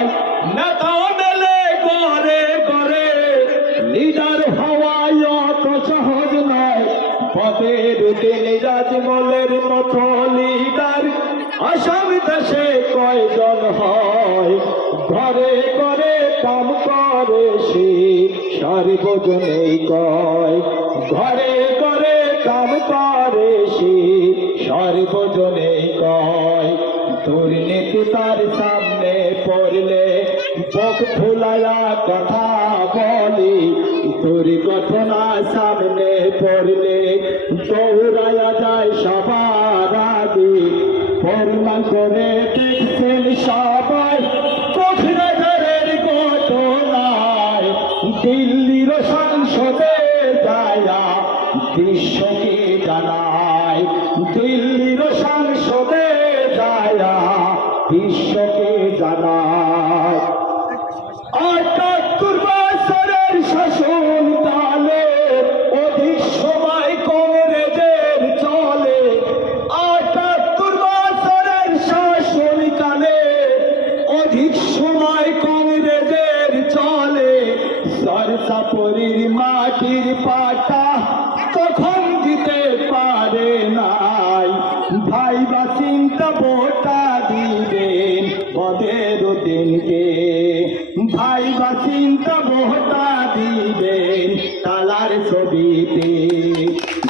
নয়। নেতা মেলে করে করে লিডার হওয়ায় অত সহজ নয়। পদের দিন রাজমলের মতো লিডার আসাম দেশে কয়জন হয়। ঘরে ঘরে কাম করে সে সর্বজনেই কয়। ঘরে ঘরে কাম করে সে সর্বজনেই কয়। দুর্নীতি তার সামনে পড়লে বুক ফুলায়া কথা বলি। দুর্ঘটনা সামনে পড়লে দৌড়ায়া যায় সবার আগে। প্রমাণ করে দেখছেন সবাই কোচরাজারের ঘটনায়। দিল্লির সংসদে যায়া বিশ্বকে জানায়। দিল্লির সংসদে যায়া বিশ্বকে জানায়। ৭৮ বছরের শাসন কালে অধিক সময় কংগ্রেসের চলে। ৭৮ বছরের শাসন কালে অধিক সময় কংগ্রেসের চলে। সরসাপুরের মাটির পাটা তখন দিতে পারে নাই। ভাইবা চিন্তা ভোটা দিবেন বদরুদ্দিনকে। ভাইবা চিন্তা ভোটা দিবেন তালার ছবিতে।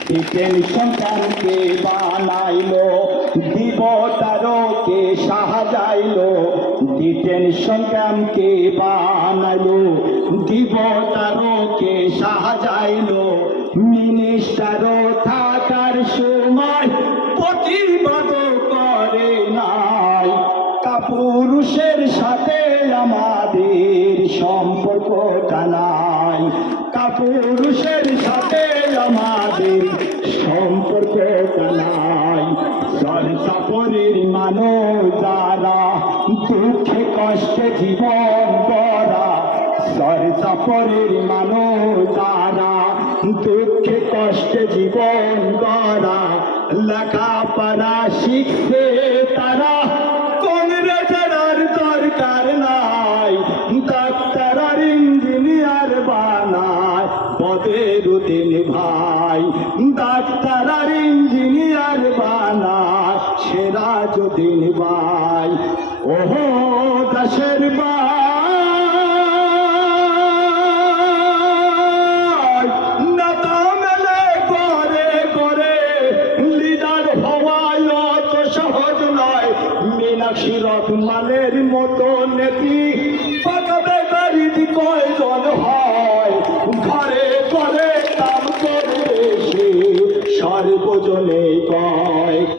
ডিটেনশন ক্যাম্পে বানাইলো দিবতারকে সাহাযাইলো। ডিটেনশন ক্যাম্পকে বানাইলো দিবতারকে সাহাযাইলো। মিনিস্টারও থাকার সময় প্রতিবাদ করে নাই। কাপুরুষের সাথে আমাদের সম্পর্কটা নাই। কাপুরুষের সাথে আমাদের সম্পর্কটা নাই। সরসাপুরের মানুষ যারা দুঃখে কষ্টে জীবন গড়া। সরসাপুরের মানুষ যারা দুঃখে কষ্টে জীবন গড়া। লেখাপড়া শিখছে তারা কংগ্রেসের আর দরকার নাই। ডাক্তার আর ইঞ্জিনিয়ার বানায় বদরুদ্দিন ভাই। ডাক্তার আর ইঞ্জিনিয়ার বানায় সিরাজউদ্দিন ভাই। ওহো দেশের ভাই নেতা মেলে করে করে লিডার হওয়ায় অত সহজ নয়। মীনাক্ষী রহমানের মতো নেত্রী পাকাবে বাড়ির কয়জন হয়। ঘরে ঘরে কাম করে সে সর্বজনে কয়।